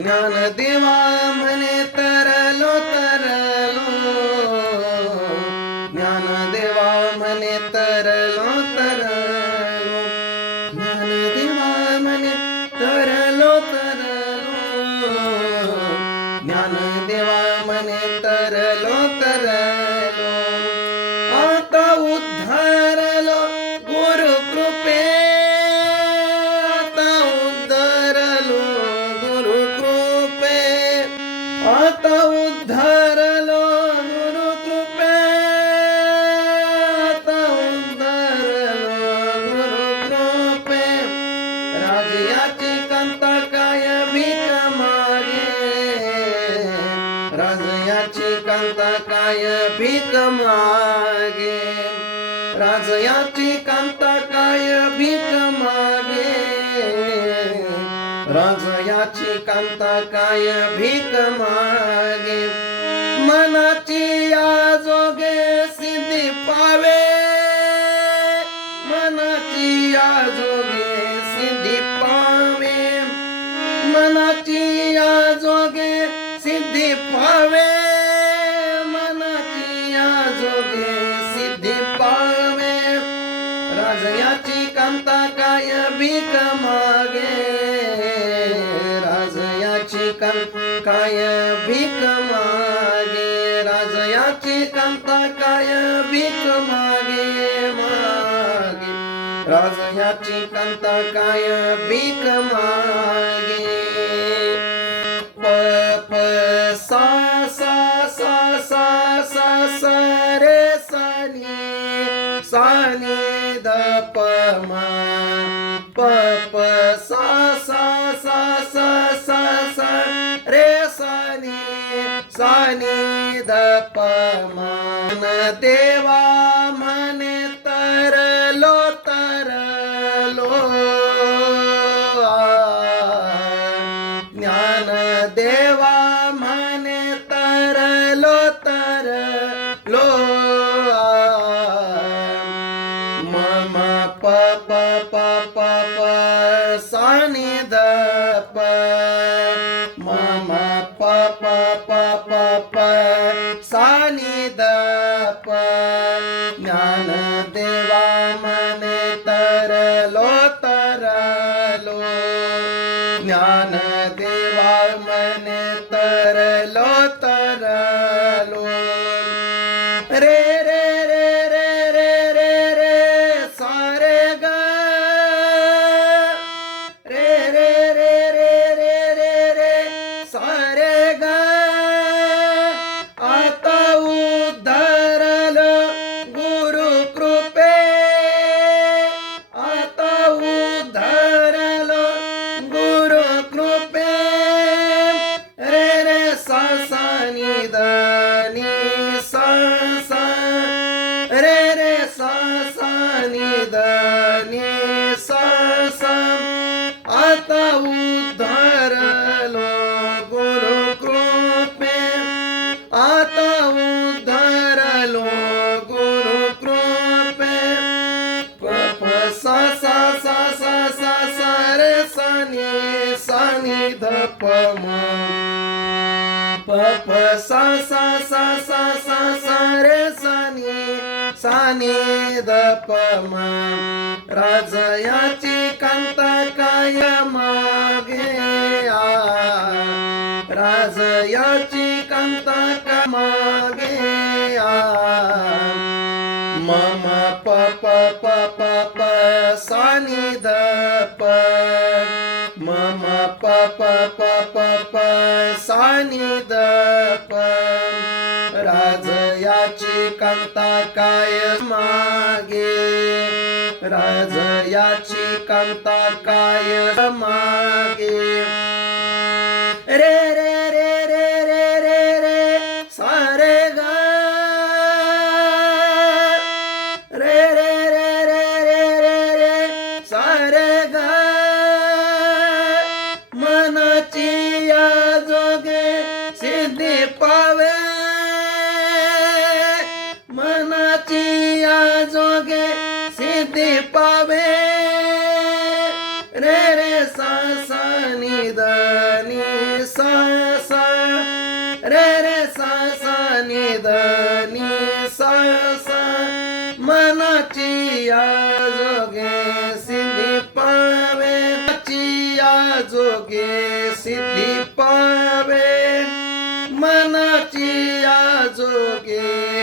ಜ್ಞಾನದೇವಾ धरलो गुरु कृपे आता उद्धारलो गुरु कृपे। राजयाची कंत काय भीक मागे राजयाची कंत काय भीक मागे राजयाची कंत काय भीक काय भीक मागे. मनाची आजोगे जोगे सिद्धी पावे. मनाची आजोगे जोगे सिद्धी पावे. मनाची आजोगे जोगे सिद्धी पावे. मनाची आजोगे जोगे सिद्धी पावे. राजयाची कांता काय भीक मागे? राजयाची कांता काय भीक मागे? मागे. राजयाची कांता काय भीक मागे? प प सा सा सा सा सा सा रे सानी सानी द प म. प प सा सा सानी द प म न देवा म्हणे तरलो तरलो ज्ञान देवा म्हणे तरलो तरलो मम प प प प प सा नि द पपनिदप ज्ञानवा मने तरलो तरलो ज्ञानदेवा सा नि द नि सा आता उद्धारलो गुरु कृपे आता उद्धारलो गुरु कृपे प प सा सा सा सा सा सा रे सनि सनि सा ध प म प प सा सा सा सा सा सा रे सनि साने दपमा नि ध राजयाची कांता काय मागे आ. राजयाची कांता का मागे आ. मम प प प प प सानि द प. मम प प प प प सानि द प. राजयाची कांता राजयाची कांता काय मागे रे रे रे रे रे रे रे सारे ग रे रे रे रे रे रे रे सारे ग मनाची या जोगे सिद्धी पावे सिद्धी पावे. रे रे सा सा नि नि सा सा रे रे सा सा नि नि सा सा मनाची आजोगे जोगे सिद्धी पावे. मनाची आजोगे जोगे सिद्धी पावे. मनाची आजोगे जोगे